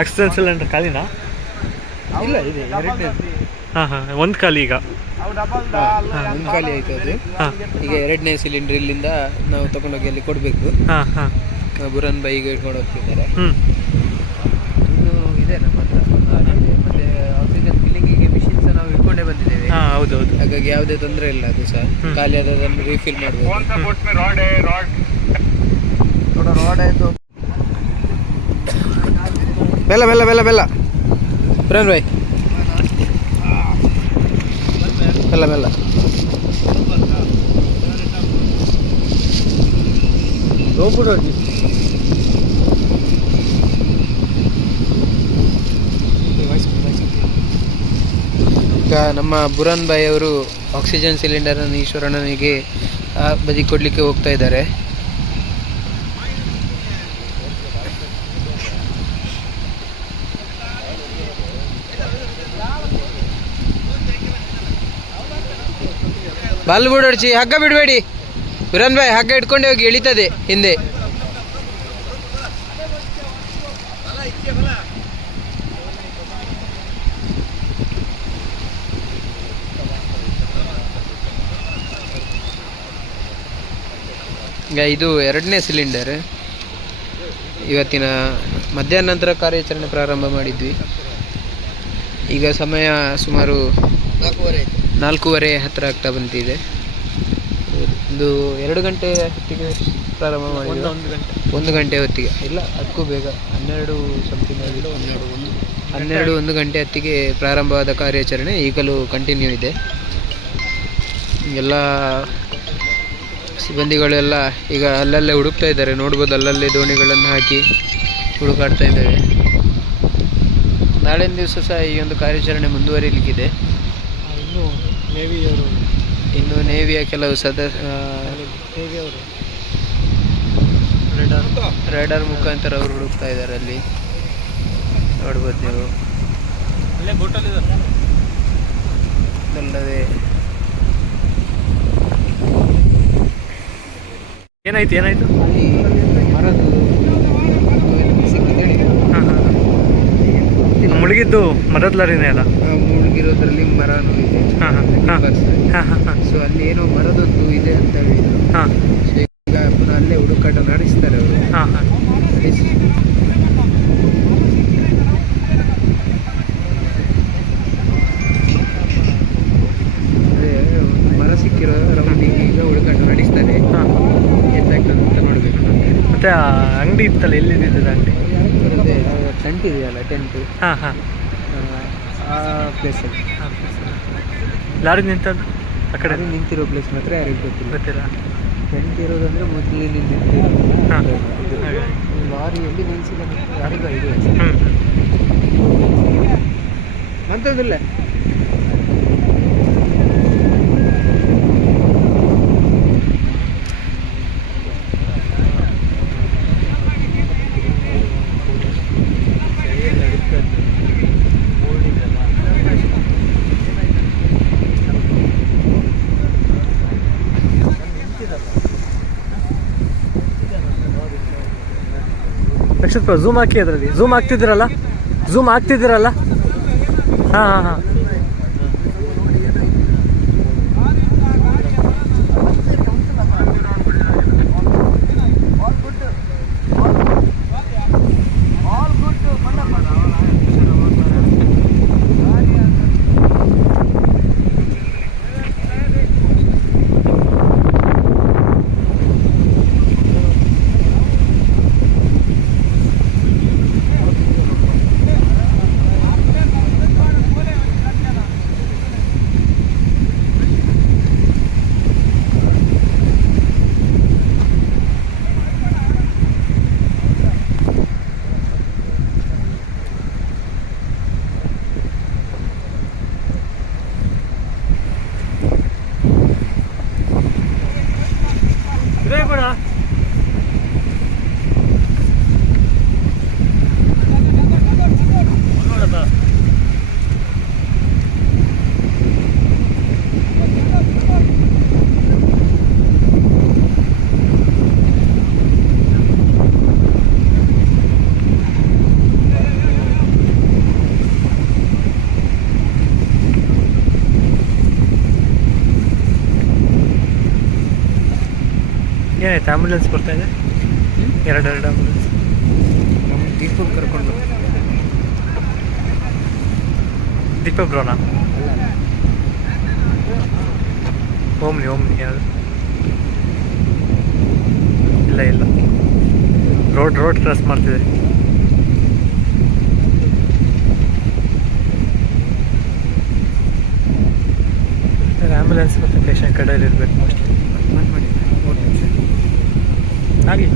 Oxygen cylinder ಖಾಲಿನಾ? ಇಲ್ಲ, ಇದೆ ಎರಡನೇ. ಹಾಂ ಹಾಂ, ಒಂದು ಖಾಲಿ ಈಗ. ಒಂದು ಖಾಲಿ ಆಯಿತು ಅದು. ಈಗ ಎರಡನೇ ಸಿಲಿಂಡರ್ ಇಲ್ಲಿಂದ ನಾವು ತಗೊಂಡೋಗಿ ಅಲ್ಲಿ ಕೊಡಬೇಕು. ಹಾಂ ಹಾಂ, ಬುರನ್ ಬೈಗೆ ಇಟ್ಕೊಂಡು ಹೋಗ್ತಿದ್ದಾರೆ. ಹ್ಞೂ, ಇನ್ನು ಇದೆ ನಮ್ಮ ಹತ್ರ. ಮತ್ತೆ ಆಕ್ಸಿಜನ್ ಫಿಲ್ಲಿಂಗಿಗೆ ಮಿಷಿನ್ಸ್ ನಾವು ಇಟ್ಕೊಂಡೇ ಬಂದಿದ್ದೇವೆ. ಹಾಂ ಹೌದು ಹೌದು. ಹಾಗಾಗಿ ಯಾವುದೇ ತೊಂದರೆ ಇಲ್ಲ. ಅದು ಸಹ ಖಾಲಿ ಆದದನ್ನು ರೀಫಿಲ್ ಮಾಡಬೇಕು. ರೋಡ್ ಆಯಿತು. ಬೆಲ್ಲ ಬೆಲ್ಲ ಬೆಲ್ಲ ಬೆಲ್ಲ ಬುರನ್ ಭಾಯ್, ಬೆಲ್ಲ ಬೆಲ್ಲ. ಈಗ ನಮ್ಮ ಬುರನ್ ಭಾಯ್ ಅವರು ಆಕ್ಸಿಜನ್ ಸಿಲಿಂಡರನ್ನು ಈಶ್ವರಣ್ಣನಿಗೆ ಬದಿ ಕೊಡಲಿಕ್ಕೆ ಹೋಗ್ತಾ ಇದ್ದಾರೆ. ಬಾಲ್ ಬಿಡೋಡ್ಚಿ, ಹಗ್ಗ ಬಿಡಬೇಡಿ ಬುರನ್ ಭಾಯ್, ಹಗ್ಗ ಇಟ್ಕೊಂಡೆ ಹೋಗಿ, ಎಳಿತದೆ ಹಿಂದೆ. ಈಗ ಇದು ಎರಡನೇ ಸಿಲಿಂಡರ್. ಇವತ್ತಿನ ಮಧ್ಯಾಹ್ನ ನಂತರ ಕಾರ್ಯಾಚರಣೆ ಪ್ರಾರಂಭ ಮಾಡಿದ್ವಿ. ಈಗ ಸಮಯ ಸುಮಾರು 4:15 ಹತ್ತಿರ ಆಗ್ತಾ ಬಂದಿದೆ. ಒಂದು 2 ಗಂಟೆ ಹೊತ್ತಿಗೆ ಪ್ರಾರಂಭ ಮಾಡಿದ್ವಿ. 1 ಗಂಟೆ ಹೊತ್ತಿಗೆ ಇಲ್ಲ, ಅದಕ್ಕೂ ಬೇಗ 12 ಸಮಥಿಂಗ್ ಆಗಿದೆ. 1 ಗಂಟೆ ಹೊತ್ತಿಗೆ ಪ್ರಾರಂಭವಾದ ಕಾರ್ಯಾಚರಣೆ ಈಗಲೂ ಕಂಟಿನ್ಯೂ ಇದೆ. ಎಲ್ಲ ಸಿಬ್ಬಂದಿಗಳೆಲ್ಲ ಈಗ ಅಲ್ಲಲ್ಲೇ ಹುಡುಕ್ತಾ ಇದ್ದಾರೆ. ನೋಡ್ಬೋದು, ಅಲ್ಲಲ್ಲೇ ದೋಣಿಗಳನ್ನು ಹಾಕಿ ಹುಡುಕಾಡ್ತಾ ಇದ್ದೇವೆ. ನಾಳಿನ ದಿವಸ ಸಹ ಈ ಒಂದು ಕಾರ್ಯಾಚರಣೆ ಮುಂದುವರಿಲಿಕ್ಕಿದೆ. ಇನ್ನು ನೇವಿಯ ಕೆಲವು ರೇಡರ್ ಮುಖಾಂತರ ಅವರು ಹುಡುಕ್ತಾ ಇದ್ದಾರೆ. ಅಲ್ಲಿ ನೋಡ್ಬೋದು ನೀವು. ಅಲ್ಲದೆ ಏನಾಯ್ತು ಏನಾಯ್ತು? ಅಲ್ಲಿ ಮರದು ಸಿಕ್ಕಿದ್ದೇಳಿ. ಹಾಂ ಹಾಂ, ಮುಳುಗಿದ್ದು ಮರದ ಲಾರಿನೇ ಅಲ್ಲ? ಮುಳುಗಿರೋದ್ರಲ್ಲಿ ಮರನೂ ಇದೆ. ಹಾಂ ಹಾಂ ಹಾಂ ಹಾಂ ಹಾಂ. ಸೊ ಅಲ್ಲಿ ಏನೋ ಮರದೊಂದು ಇದೆ ಅಂತ ಹೇಳಿದ್ರು. ಹಾಂ, ಸೊ ಈಗ ಪುನಃ ಅಲ್ಲೇ ಹುಡುಕಾಟ ನಡೆಸ್ತಾರೆ ಅವರು. ಹಾಂ ಹಾಂ. ಅದೇ ಮರ ಸಿಕ್ಕಿರೋ ರೌಂಡಿಗೆ ಈಗ ಹುಡುಕಾಟ ನಡೆಸ್ತಾರೆ. ಹಾಂ, ಎತ್ತಾಗ್ತದೆ ಅಂತ ನೋಡಬೇಕು. ಮತ್ತೆ ಆ ಅಂಗಡಿ ಇತ್ತಲ್ಲ, ಎಲ್ಲಿದ್ದಿದ್ದು ಅಂಗಡಿ? ಅದೇ ಟೆಂಟ್ ಇದೆಯಲ್ಲ, ಟೆಂಟ್. ಹಾಂ ಹಾಂ, ಆ ಪ್ಲೇಸಲ್ಲಿ. ಹಾಂ, ಲಾರಿ ನಿಂತದ್ದು ಆ ಕಡೆ ನಿಂತಿರೋ ಪ್ಲೇಸ್ ಮಾತ್ರ ಯಾರಿಗೆ ಗೊತ್ತಿಲ್ಲ. ಗೊತ್ತಿಲ್ಲ. ಟೆಂಟ್ ಇರೋದಂದ್ರೆ ಮೊದಲು ನಿಂತಿತ್ತು. ಹಾಂ, ಲಾರಿಯಲ್ಲಿ ನಿಲ್ಸಿದ ಯಾರಿಗೂ ಇದೆ. ಹ್ಞೂ, ಮಂತದಿಲ್ಲ. ಲಕ್ಷ ಝೂಮ್ ಹಾಕಿ, ಅದರಲ್ಲಿ ಝೂಮ್ ಆಗ್ತಿದ್ದೀರಲ್ಲ, ಝೂಮ್ ಆಗ್ತಿದ್ದೀರಲ್ಲ. ಹಾಂ ಹಾಂ ಹಾಂ. ಏನಾಯ್ತು? ಆ್ಯಂಬುಲೆನ್ಸ್ ಬರ್ತಾ ಇದೆ, ಎರಡು ಆ್ಯಂಬುಲೆನ್ಸ್. ನಮ್ಮ ದೀಪಕ್ ಕರ್ಕೊಂಡು ದೀಪಕ್ ಬ್ರೋನಾ? ಓಮ್ನಿ ಯಾವುದು? ಇಲ್ಲ ರೋಡ್ ಕ್ರಾಸ್ ಮಾಡ್ತಿದೆ. ಆ್ಯಂಬುಲೆನ್ಸ್ ಮತ್ತು ಪೇಷಂಟ್ ಕಡೆಯಲ್ಲಿ ಇರಬೇಕು ಮೋಸ್ಟ್ಲಿ. ಬಂದ್ ಮಾಡಿ 3 ನಿಮಿಷ ಆಗಲಿ.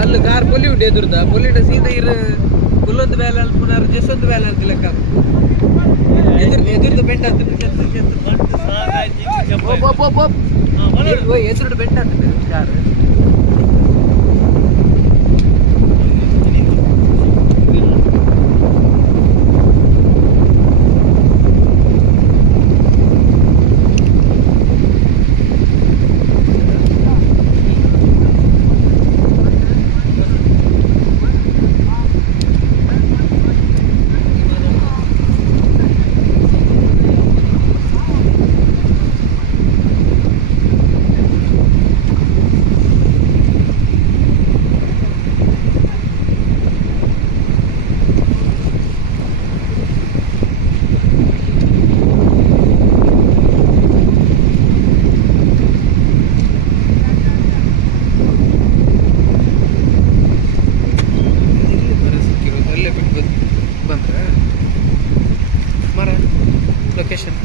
ಅಲ್ಲಿ ಕಾರ್ ಪೊಲ್ಯೂಟ್ ಎದುರ್ದ ಪೊಲ್ಯೂಟ್ ಸೀದಾ ಕುಲ್ಲೊಂದು ಬೇಲೆ ಅಲ್ಲಿ ಪುನರ್ ಜಸ್ಸೊಂದು ಬೇಲೆ ಅಂತ ಲೆಕ್ಕ ಎದುರ್ದು ಬೆಂಟ್ ಆಗ್ತದೆ. ಎದುರು ಬೆಂಟ್ ಆಗ್ತದೆ ಕಾರ್. ಲೊಕೇಶನ್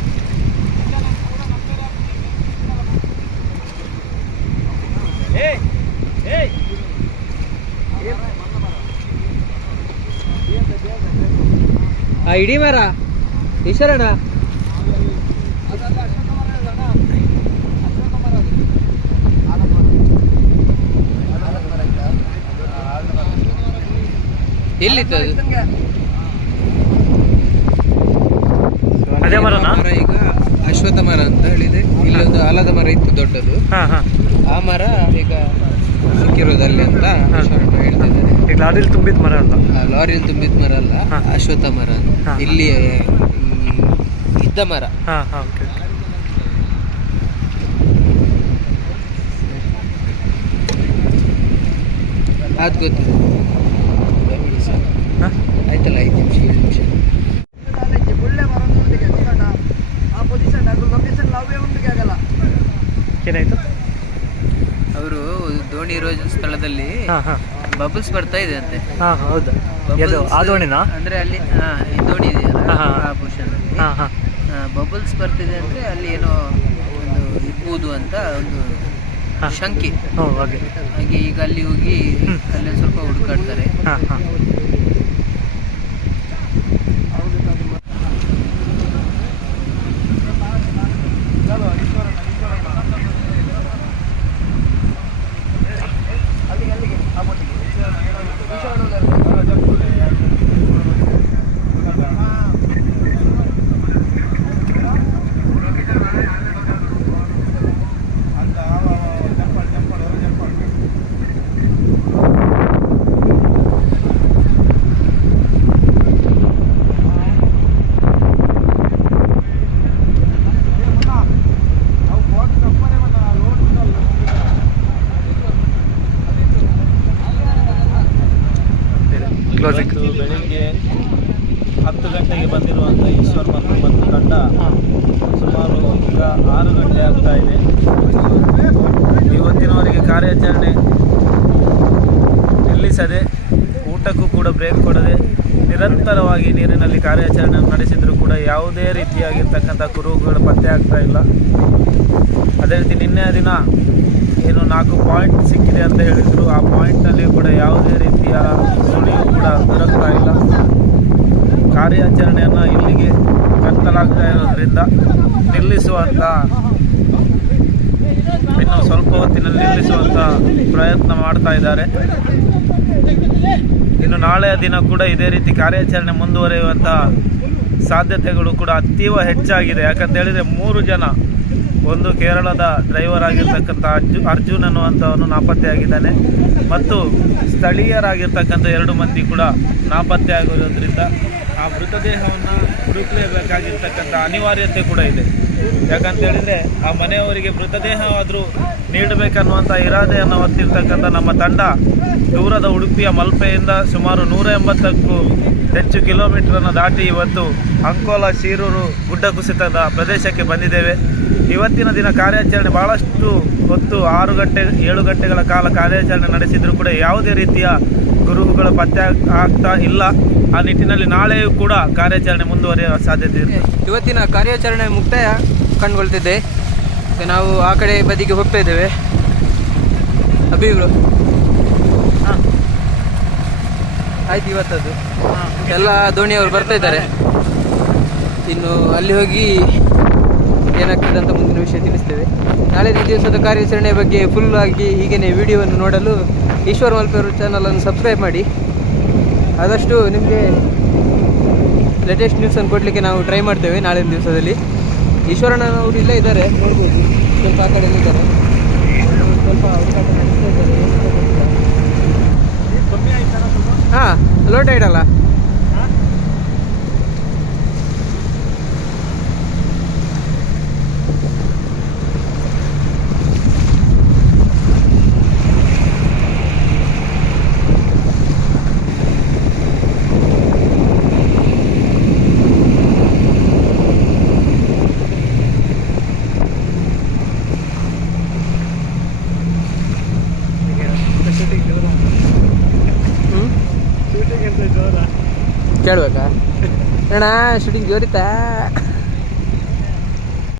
ಇಡೀ ಮರ ಈಶ್ವರಣ್ಣ. ಎಲ್ಲಿತ್ತು ಅದು? ಅದೇ ಮರನಾ? ಮರ ಈಗ ಅಶ್ವತ್ಥ ಮರ ಅಂತ ಹೇಳಿದೆ. ಇಲ್ಲೊಂದು ಆಲದ ಮರ ಇತ್ತು ದೊಡ್ಡದು, ಆ ಮರ ಈಗ ಸಿಕ್ಕಿರೋದಲ್ಲಿ ಅಂತ ಹೇಳ್ತಾ ಇದ್ದಾರೆ. ಈಗ ಲಾರಿಲಿ ತುಂಬಿದ ಮರ ಅಲ್ಲ, ಲಾರಿಯಲ್ಲಿ ತುಂಬಿದ ಮರ ಅಲ್ಲ, ಅಶ್ವತ್ಥ ಮರ ಅಂತ ಇಲ್ಲಿ ಇದ್ದ ಮರ. ಅದು ಗೊತ್ತಿದೆ. ಆಯ್ತಲ್ಲ 5 ನಿಮಿಷ 7 ನಿಮಿಷ. ಏನಾಯ್ತು? ಅವರು ದೋಣಿ ಇರೋ ಸ್ಥಳದಲ್ಲಿ ಬಬಲ್ಸ್ ಬರ್ತಾ ಇದೆ ಅಂತೆ. ಹೌದಾ? ಆ ದೋಣಿನಾ? ಅಂದ್ರೆ ಅಲ್ಲಿ ಈ ದೋಣಿ ಇದೆಯಲ್ಲ ಆ ಪೋರ್ಷನ್ ಬಬಲ್ಸ್ ಬರ್ತಿದೆ ಅಂದ್ರೆ ಅಲ್ಲಿ ಏನೋ ಒಂದು ಇರ್ಬೋದು ಅಂತ ಒಂದು ಶಂಕೆ. ಹಾಗೆ ಈಗ ಅಲ್ಲಿ ಹೋಗಿ ಅಲ್ಲಿ ಸ್ವಲ್ಪ ಹುಡುಕಾಡ್ತಾರೆ. ಬೆಳಿಗ್ಗೆ 10 ಗಂಟೆಗೆ ಬಂದಿರುವಂಥ ಈಶ್ವರ್ ಮತ್ತು ತಂಡ ಸುಮಾರು ಈಗ 6 ಗಂಟೆ ಆಗ್ತಾ ಇದೆ. ಇವತ್ತಿನವರೆಗೆ ಕಾರ್ಯಾಚರಣೆ ನಿಲ್ಲಿಸದೆ, ಊಟಕ್ಕೂ ಕೂಡ ಬ್ರೇಕ್ ಕೊಡದೆ ನಿರಂತರವಾಗಿ ನೀರಿನಲ್ಲಿ ಕಾರ್ಯಾಚರಣೆ ನಡೆಸಿದರೂ ಕೂಡ ಯಾವುದೇ ರೀತಿಯಾಗಿರ್ತಕ್ಕಂಥ ಕುರುಹುಗಳು ಪತ್ತೆ ಆಗ್ತಾ ಇಲ್ಲ. ಅದೇ ರೀತಿ ನಿನ್ನೆ ದಿನ ಏನು 4 ಪಾಯಿಂಟ್ ಸಿಕ್ಕಿದೆ ಅಂತ ಹೇಳಿದರು, ಆ ಪಾಯಿಂಟ್ನಲ್ಲಿ ಕೂಡ ಯಾವುದೇ ರೀತಿಯ ಸುಳಿವು ಕೂಡ ದೊರಕ್ತಾ ಇಲ್ಲ. ಕಾರ್ಯಾಚರಣೆಯನ್ನು ಇಲ್ಲಿಗೆ ಕತ್ತಲಾಗ್ತಾ ಇರೋದ್ರಿಂದ ನಿಲ್ಲಿಸುವಂಥ ಇನ್ನು ಸ್ವಲ್ಪ ಹೊತ್ತಿನಲ್ಲಿ ನಿಲ್ಲಿಸುವಂಥ ಪ್ರಯತ್ನ ಮಾಡ್ತಾ ಇದ್ದಾರೆ. ಇನ್ನು ನಾಳೆಯ ದಿನ ಕೂಡ ಇದೇ ರೀತಿ ಕಾರ್ಯಾಚರಣೆ ಮುಂದುವರಿಯುವಂಥ ಸಾಧ್ಯತೆಗಳು ಕೂಡ ಅತೀವ ಹೆಚ್ಚಾಗಿದೆ. ಯಾಕಂತ ಹೇಳಿದರೆ 3 ಜನ, ಒಂದು ಕೇರಳದ ಡ್ರೈವರ್ ಆಗಿರ್ತಕ್ಕಂಥ ಅರ್ಜುನ್ ಅನ್ನುವಂಥವನು ನಾಪತ್ತೆಯಾಗಿದ್ದಾನೆ ಮತ್ತು ಸ್ಥಳೀಯರಾಗಿರ್ತಕ್ಕಂಥ 2 ಮಂದಿ ಕೂಡ ನಾಪತ್ತೆ ಆಗಿರೋದ್ರಿಂದ ಆ ಮೃತದೇಹವನ್ನು ಹುಡುಕಲೇಬೇಕಾಗಿರ್ತಕ್ಕಂಥ ಅನಿವಾರ್ಯತೆ ಕೂಡ ಇದೆ. ಯಾಕಂತ ಹೇಳಿದರೆ ಆ ಮನೆಯವರಿಗೆ ಮೃತದೇಹವಾದರೂ ನೀಡಬೇಕನ್ನುವಂಥ ಇರಾದೆಯನ್ನು ಹೊತ್ತಿರ್ತಕ್ಕಂಥ ನಮ್ಮ ತಂಡ ದೂರದ ಉಡುಪಿಯ ಮಲ್ಪೆಯಿಂದ ಸುಮಾರು 180ಕ್ಕೂ ಹೆಚ್ಚು ಕಿಲೋಮೀಟರನ್ನು ದಾಟಿ ಇವತ್ತು ಅಂಕೋಲ ಶಿರೂರು ಗುಡ್ಡ ಕುಸಿತದ ಪ್ರದೇಶಕ್ಕೆ ಬಂದಿದ್ದೇವೆ. ಇವತ್ತಿನ ದಿನ ಕಾರ್ಯಾಚರಣೆ ಭಾಳಷ್ಟು ಹೊತ್ತು 6 ಗಂಟೆ 7 ಗಂಟೆಗಳ ಕಾಲ ಕಾರ್ಯಾಚರಣೆ ನಡೆಸಿದರೂ ಕೂಡ ಯಾವುದೇ ರೀತಿಯ ಗುರುಹುಗಳು ಪತ್ತೆ ಆಗ್ತಾ ಇಲ್ಲ. ಆ ನಿಟ್ಟಿನಲ್ಲಿ ನಾಳೆಯೂ ಕೂಡ ಕಾರ್ಯಾಚರಣೆ ಮುಂದುವರಿಯುವ ಸಾಧ್ಯತೆ ಇದೆ. ಇವತ್ತಿನ ಕಾರ್ಯಾಚರಣೆ ಮುಕ್ತಾಯ ಕಂಡುಕೊಳ್ತಿದ್ದೆ. ನಾವು ಆ ಕಡೆ ಬದಿಗೆ ಹೋಗ್ತಾ ಇದ್ದೇವೆ. ಅಭಿಗಳು ಆಯ್ತು, ಇವತ್ತದ್ದು ಎಲ್ಲ ದೋಣಿಯವರು ಬರ್ತಾ ಇದ್ದಾರೆ. ಇನ್ನು ಅಲ್ಲಿ ಹೋಗಿ ಏನಾಗ್ತದೆ ಅಂತ ಮುಂದಿನ ವಿಷಯ ತಿಳಿಸ್ತೇವೆ. ನಾಳಿನ ದಿವಸದ ಕಾರ್ಯಾಚರಣೆ ಬಗ್ಗೆ ಫುಲ್ ಆಗಿ ಹೀಗೇ ವಿಡಿಯೋವನ್ನು ನೋಡಲು ಈಶ್ವರ್ ಮಲ್ಪೆಯವರು ಚಾನಲನ್ನು ಸಬ್ಸ್ಕ್ರೈಬ್ ಮಾಡಿ. ಆದಷ್ಟು ನಿಮಗೆ ಲೇಟೆಸ್ಟ್ ನ್ಯೂಸನ್ನು ಕೊಡಲಿಕ್ಕೆ ನಾವು ಟ್ರೈ ಮಾಡ್ತೇವೆ. ನಾಳಿನ ದಿವಸದಲ್ಲಿ ಈಶ್ವರನ ಅವರು ಇಲ್ಲೇ ಇದ್ದಾರೆ, ನೋಡ್ಬೋದು. ಸ್ವಲ್ಪ ಆ ಕಡೆ ಇದ್ದಾರೆ, ಸ್ವಲ್ಪ ಹುಡುಕಾಟ ನಡೆಸ್ತಾ ಇದ್ದಾರೆ. ಹಾಂ, ಲೋಟ ಇಡಲ್ಲ. ಕೇಳ್ಬೇಕಾ ಅಣ್ಣ, ಶೂಟಿಂಗ್ ಜೋರಿತಾ?